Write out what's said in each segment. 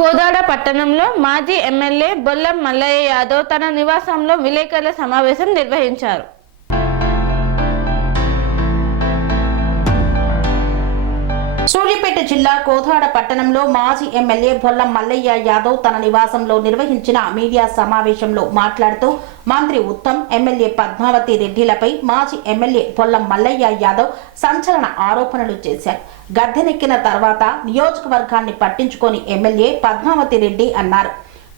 కోదాడ పట్టణంలో మాజీ ఎమ్మెల్యే బొల్లం మల్లయ్య యాదవ్ తన నివాసంలో విలేకరుల సమావేశం నిర్వహించారు. సూర్యాపేట జిల్లా కోదాడ పట్టణంలో మాజీ ఎమ్మెల్యే బొల్లం మల్లయ్య యాదవ్ తన నివాసంలో నిర్వహించిన మీడియా సమావేశంలో మాట్లాడుతూ మంత్రి ఉత్తమ్, ఎమ్మెల్యే పద్మావతి రెడ్డిలపై మాజీ ఎమ్మెల్యే బొల్లం మల్లయ్య యాదవ్ సంచలన ఆరోపణలు చేశారు. గద్దెనెక్కిన తర్వాత నియోజకవర్గాన్ని పట్టించుకొని ఎమ్మెల్యే పద్మావతి రెడ్డి అన్నారు.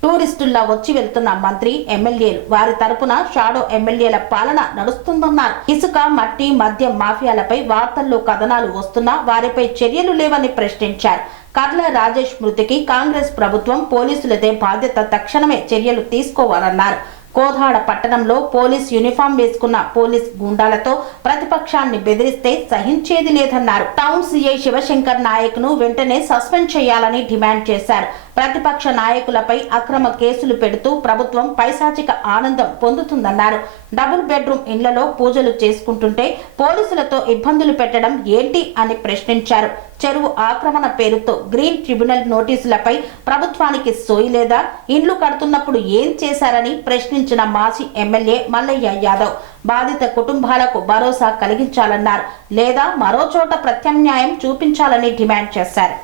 టూరిస్టుల్లా వచ్చి వెళ్తున్న మంత్రి, ఎమ్మెల్యేలు వారి తరపున షాడో ఎమ్మెల్యేల పాలన నడుస్తుందన్నారు. ఇసుక, మట్టి, మద్యం మాఫియాలపై వార్తల్లో కథనాలు వస్తున్నా వారిపై చర్యలు లేవని ప్రశ్నించారు. కర్ల రాజేష్ మృతికి కాంగ్రెస్ ప్రభుత్వం, పోలీసులదే బాధ్యత, తక్షణమే చర్యలు తీసుకోవాలన్నారు. కోదాడ పట్టణంలో పోలీస్ యూనిఫామ్ వేసుకున్న పోలీస్ గూండాలతో ప్రతిపక్షాన్ని బెదిరిస్తే సహించేది లేదన్నారు. టౌన్ సీఐ శివశంకర్ నాయక్ ను వెంటనే సస్పెండ్ చేయాలని డిమాండ్ చేశారు. ప్రతిపక్ష నాయకులపై అక్రమ కేసులు పెడుతూ ప్రభుత్వం పైశాచిక ఆనందం పొందుతుందన్నారు. డబుల్ బెడ్రూమ్ ఇళ్లలో పూజలు చేసుకుంటుంటే పోలీసులతో ఇబ్బందులు పెట్టడం ఏంటి అని ప్రశ్నించారు. చెరువు ఆక్రమణ పేరుతో గ్రీన్ ట్రిబ్యునల్ నోటీసులపై ప్రభుత్వానికి సోయి లేదా? ఇండ్లు కడుతున్నప్పుడు ఏం చేశారని ప్రశ్నించిన మాజీ ఎమ్మెల్యే మల్లయ్య యాదవ్ బాధిత కుటుంబాలకు భరోసా కలిగించాలన్నారు. లేదా మరో చోట ప్రత్యామ్నాయం చూపించాలని డిమాండ్ చేశారు.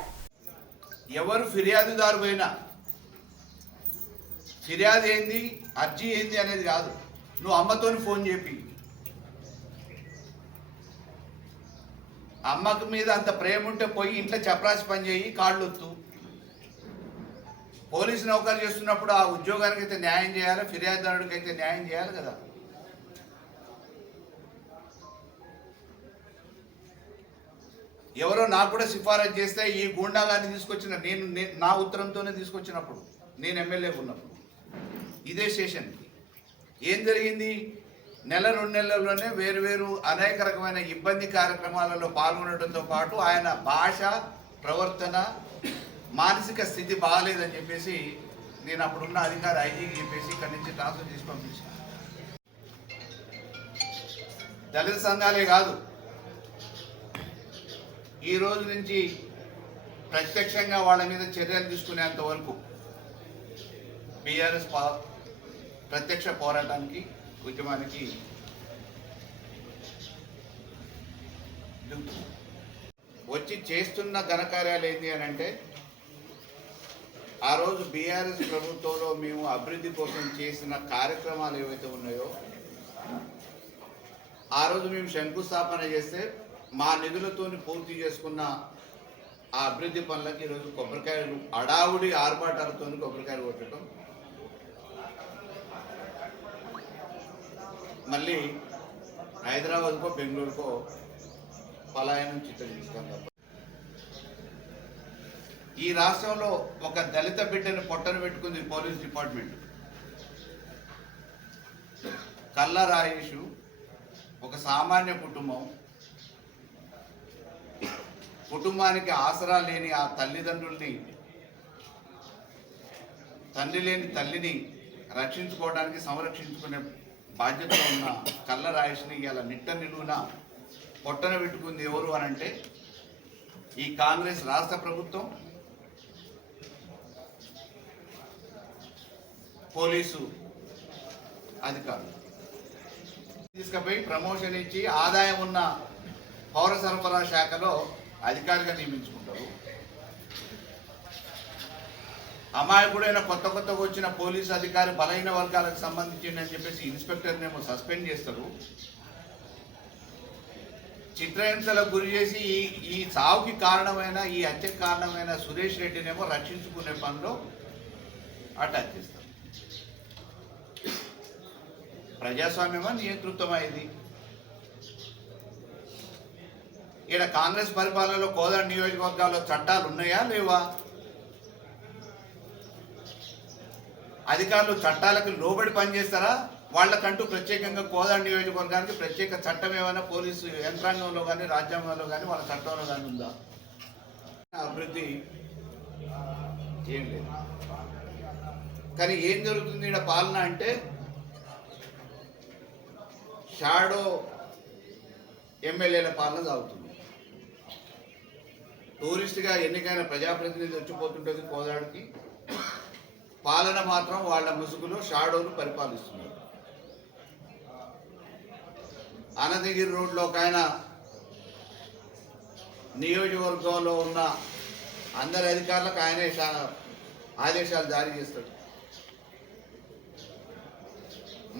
ఎవరు ఫిర్యాదుదారు పోయినా ఫిర్యాదు ఏంది, అర్జీ ఏంది అనేది కాదు. నువ్వు అమ్మతోని ఫోన్ చేపి, అమ్మకు మీద అంత ప్రేమ ఉంటే పోయి ఇంట్లో చపరాసి పని చేయి, కాళ్ళు వత్తు. పోలీసు నౌకరు చేస్తున్నప్పుడు ఆ ఉద్యోగానికి అయితే న్యాయం చేయాలి, ఫిర్యాదుదారుడికి అయితే న్యాయం చేయాలి కదా. ఎవరో నాకు కూడా సిఫారసు చేస్తే ఈ గూండా గారిని తీసుకొచ్చిన నేను నా ఉత్తరంతోనే తీసుకొచ్చినప్పుడు నేను ఎమ్మెల్యేగా ఉన్నప్పుడు ఇదే స్టేషన్కి ఏం జరిగింది? నెల 2 నెలల్లోనే వేరు అనేక రకమైన ఇబ్బంది కార్యక్రమాలలో పాల్గొనడంతో పాటు ఆయన భాష, ప్రవర్తన, మానసిక స్థితి బాగాలేదని చెప్పేసి నేను అప్పుడున్న అధికారి ఐజీకి చెప్పేసి ఇక్కడి నుంచి ట్రాన్స్ఫర్ చేసి పంపించాను. దళిత సంఘాలే కాదు, ఈ రోజు నుంచి ప్రత్యక్షంగా వాళ్ళ మీద చర్యలు తీసుకునేంత వరకు బీఆర్ఎస్ ప్రత్యక్ష పోరాటానికి, ఉద్యమానికి వచ్చి చేస్తున్న ఘనకార్యాలు ఏంటి అని అంటే, ఆ రోజు బీఆర్ఎస్ ప్రభుత్వంలో మేము అభివృద్ధి కోసం చేసిన కార్యక్రమాలు ఏవైతే ఉన్నాయో ఆ రోజు మేము శంకుస్థాపన చేస్తే మా నిధులతోని పూర్తి చేసుకున్న ఆ అభివృద్ధి పనులకి ఈరోజు కొబ్బరికాయలు, అడావుడి ఆర్భాటాలతో కొబ్బరికాయలు కొట్టడం, మళ్ళీ హైదరాబాద్కో బెంగళూరుకో పలాయనం చిత్రీకరిస్తాం తప్ప ఈ రాష్ట్రంలో ఒక దళిత బిడ్డను పొట్టను పెట్టుకుంది పోలీస్ డిపార్ట్మెంట్. కల్ల రాయేషు ఒక సామాన్య కుటుంబానికి ఆసరా లేని ఆ తల్లిదండ్రుల్ని, తండ్రి లేని తల్లిని రక్షించుకోవడానికి, సంరక్షించుకునే బాధ్యతలో ఉన్న కల్ల రాయేష్ని ఇలా నిట్ట నిలువున పొట్టన పెట్టుకుంది ఎవరు అని అంటే ఈ కాంగ్రెస్ రాష్ట్ర ప్రభుత్వం, పోలీసు అధికారులు తీసుకుపోయి ప్రమోషన్ ఇచ్చి ఆదాయం ఉన్న పౌర సరఫరా శాఖలో అధికారిగా నియమించుకుంటారు. అమాయకుడైన కొత్తగా వచ్చిన పోలీసు అధికారి బలహీన వర్గాలకు సంబంధించిందని చెప్పేసి ఇన్స్పెక్టర్నేమో సస్పెండ్ చేస్తారు. చిత్రహింసలకు గురి చేసి ఈ సావుకి కారణమైన, ఈ హత్యకు కారణమైన సురేష్ రెడ్డినేమో రక్షించుకునే పనిలో అటాక్ చేస్తారు. ప్రజాస్వామ్యమా, నియంతృత్వమా ఇది? ఇక్కడ కాంగ్రెస్ పరిపాలనలో కోదాడ నియోజకవర్గాల్లో చట్టాలు ఉన్నాయా లేవా? అధికారులు చట్టాలకు లోబడి పనిచేస్తారా? వాళ్ళకంటూ ప్రత్యేకంగా కోదాడ నియోజకవర్గానికి ప్రత్యేక చట్టం ఏమైనా పోలీసు యంత్రాంగంలో కానీ, రాజ్యాంగంలో కానీ, వాళ్ళ చట్టంలో కానీ ఉందా? అభివృద్ధి ఏం లేదు. కానీ ఏం జరుగుతుంది ఇక్కడ పాలన అంటే, షాడో ఎమ్మెల్యేల పాలన సాగుతుంది. టూరిస్ట్గా ఎన్నికైన ప్రజాప్రతినిధి వచ్చిపోతుంటుంది కోదాడికి, పాలన మాత్రం వాళ్ళ ముసుగులో షాడోలు పరిపాలిస్తున్నారు. అనంతగిరి రోడ్లో ఒక ఆయన నియోజకవర్గంలో ఉన్న అందరి అధికారులకు ఆయనే ఆదేశాలు జారీ చేస్తాడు.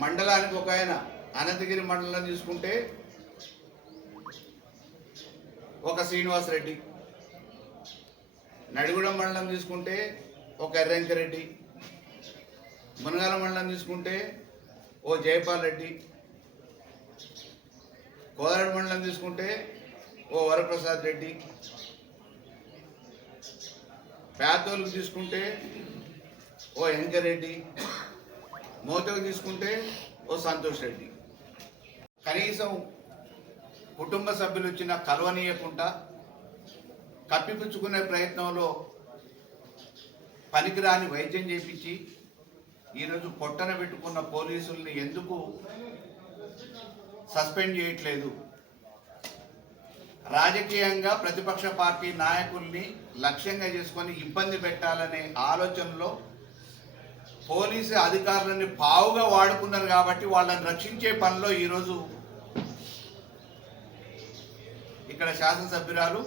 మండలానికి ఒక ఆయన, అనంతగిరి మండలం తీసుకుంటే ఒక శ్రీనివాస్ రెడ్డి, నడిగూడెం మండలం తీసుకుంటే ఒక ఎర్రంకరెడ్డి, మునగాల మండలం తీసుకుంటే ఓ జయపాల్ రెడ్డి, కోదాడ మండలం తీసుకుంటే ఓ వరప్రసాద్ రెడ్డి, పేదోళ్ళకు తీసుకుంటే ఓ వెంకరెడ్డి, మోతకు తీసుకుంటే ఓ సంతోష్ రెడ్డి. కనీసం కుటుంబ సభ్యులు వచ్చిన కలవనీయకుండా కప్పిపుచ్చుకునే ప్రయత్నంలో పనికిరాని వైద్యం చేపించి ఈరోజు పొట్టన పెట్టుకున్న పోలీసుల్ని ఎందుకు సస్పెండ్ చేయట్లేదు? రాజకీయంగా ప్రతిపక్ష పార్టీ నాయకుల్ని లక్ష్యంగా చేసుకొని ఇబ్బంది పెట్టాలనే ఆలోచనలో పోలీసు అధికారులని పావుగా వాడుకున్నారు కాబట్టి వాళ్ళని రక్షించే పనిలో ఈరోజు ఇక్కడ శాసనసభ్యురాలు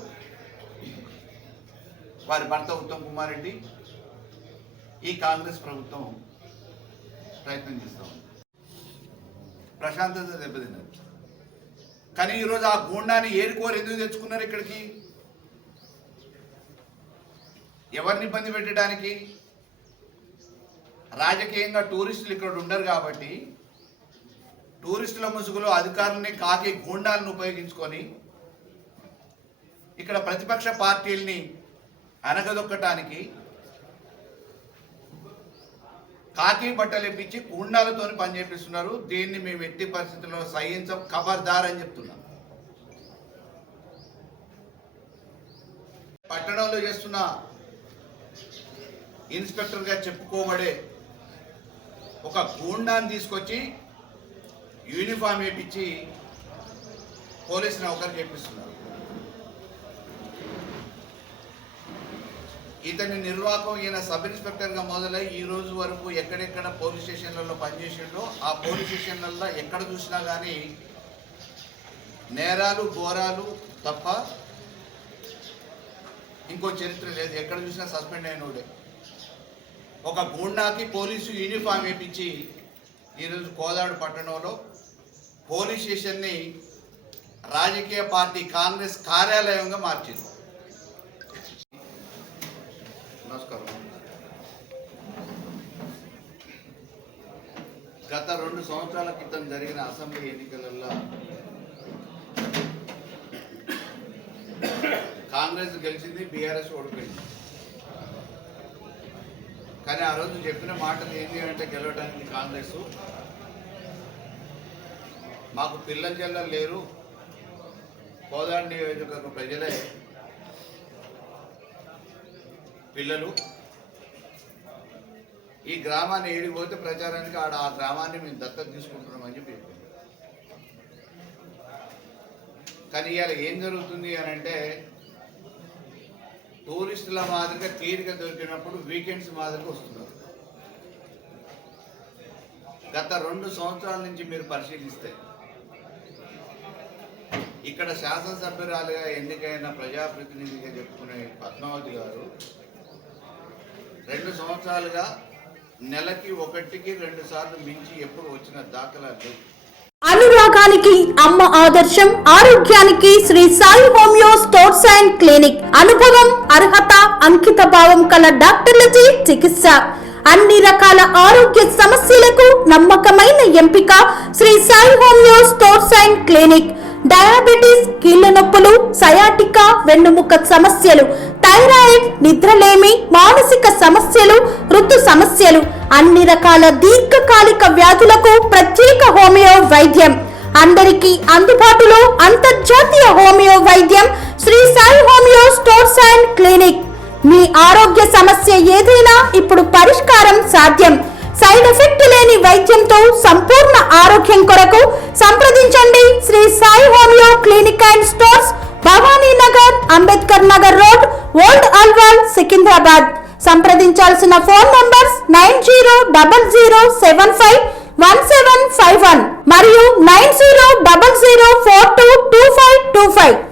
వారి భర్త ఉత్తమ్ కుమార్ రెడ్డి, ఈ కాంగ్రెస్ ప్రభుత్వం ప్రయత్నం చేస్తాం. ప్రశాంతత దెబ్బతిన్నారు. కానీ ఈరోజు ఆ గూండాన్ని ఏరుకోరు ఎందుకు తెచ్చుకున్నారు ఇక్కడికి? ఎవరిని ఇబ్బంది పెట్టడానికి? రాజకీయంగా టూరిస్టులు ఇక్కడ ఉండరు కాబట్టి టూరిస్టుల ముసుగులో అధికారులని కాకి గూండాలను ఉపయోగించుకొని ఇక్కడ ప్రతిపక్ష పార్టీల్ని అనగదొక్కటానికి కాకి బట్టలు ఇప్పించి గూండాలతో పనిచేపిస్తున్నారు. దీన్ని మేము ఎట్టి పరిస్థితుల్లో సహించం, ఖబర్దార్ అని చెప్తున్నాం. పట్టణంలో చేస్తున్న ఇన్స్పెక్టర్గా చెప్పుకోబడే ఒక గూండాన్ని తీసుకొచ్చి యూనిఫామ్ వేయించి పోలీసు నౌకరు చేపిస్తున్నారు. ఇతని నిర్వాహకం ఈయన సబ్ ఇన్స్పెక్టర్గా మొదలై ఈ రోజు వరకు ఎక్కడెక్కడ పోలీస్ స్టేషన్లలో పనిచేసిండో ఆ పోలీస్ స్టేషన్లలో ఎక్కడ చూసినా కానీ నేరాలు ఘోరాలు తప్ప ఇంకో చరిత్ర లేదు. ఎక్కడ చూసినా సస్పెండ్ అయినోడే. ఒక గూండాకి పోలీసు యూనిఫామ్ వేయించి ఈరోజు కోదాడ పట్టణంలో పోలీస్ స్టేషన్ని రాజకీయ పార్టీ కాంగ్రెస్ కార్యాలయంగా మార్చింది. నమస్కారం. గత 2 సంవత్సరాల క్రితం జరిగిన అసెంబ్లీ ఎన్నికలలో కాంగ్రెస్ గెలిచింది, బీఆర్ఎస్ ఓడిపోయింది. కానీ ఆ రోజు చెప్పిన మాటలు ఏంటి అంటే, గెలవడానికి కాంగ్రెస్ మాకు పిల్లల జల్లలు లేరు, కోదాడ నియోజకవర్గ ప్రజలే పిల్లలు, ఈ గ్రామాన్ని ఏడిపోతే ప్రచారానికి ఆ గ్రామాన్ని మేము దత్తత తీసుకుంటున్నామని చెప్పి చెప్పింది. కానీ ఇవాళ ఏం జరుగుతుంది అని అంటే, టూరిస్టుల మాదిరిగా తీరిక దొరికినప్పుడు వీకెండ్స్ మాదిరిగా వస్తున్నారు. గత 2 సంవత్సరాల నుంచి మీరు పరిశీలిస్తే ఇక్కడ శాసనసభ్యురాలుగా ఎన్నికైన ప్రజాప్రతినిధిగా చెప్పుకునే పద్మావతి గారు 2 సంవత్సరాలుగా నెలకి 1-2 సార్లు మించి ఎప్పుడు వచ్చిన దాఖలాలు లేవు. అనురాగానికి అమ్మ ఆదర్శం, ఆరోగ్యానికి Shri Sai homeo stores and clinic. అనుభవం, అర్హత, అంకిత భావం కల డాక్టర్లచే చికిత్స. అన్ని రకాల ఆరోగ్య సమస్యలకు నమ్మకమైన ఎంపిక Shri Sai homeo stores and clinic. Diabetes, కీళ్ల నొప్పులు, సయాటికా, వెన్నుముక సమస్యలు, థైరాయిడ్, నిద్రలేమి, మానసిక సమస్యలు, ఋతు సమస్యలు, అన్ని రకాల దీర్ఘకాలిక వ్యాధులకు ప్రత్యేక హోమియో వైద్యం. అందరికీ అందుబాటులో అంతర్జాతీయ హోమియో వైద్యం Shri Sai homeo stores and clinic. మీ ఆరోగ్య సమస్య ఏదైనా ఇప్పుడు పరిష్కారం సాధ్యం. సైడ్ ఎఫెక్ట్ లేని వైద్యంతో సంపూర్ణ ఆరోగ్యం కొరకు సంప్రదించండి Shri Sai homeo clinic and stores, Bhavani Nagar, Ambedkar Nagar road, old Alwal, Secunderabad. సంప్రదించాల్సిన ఫోన్ నంబర్స్ 9000751751 మరియు 9000422525.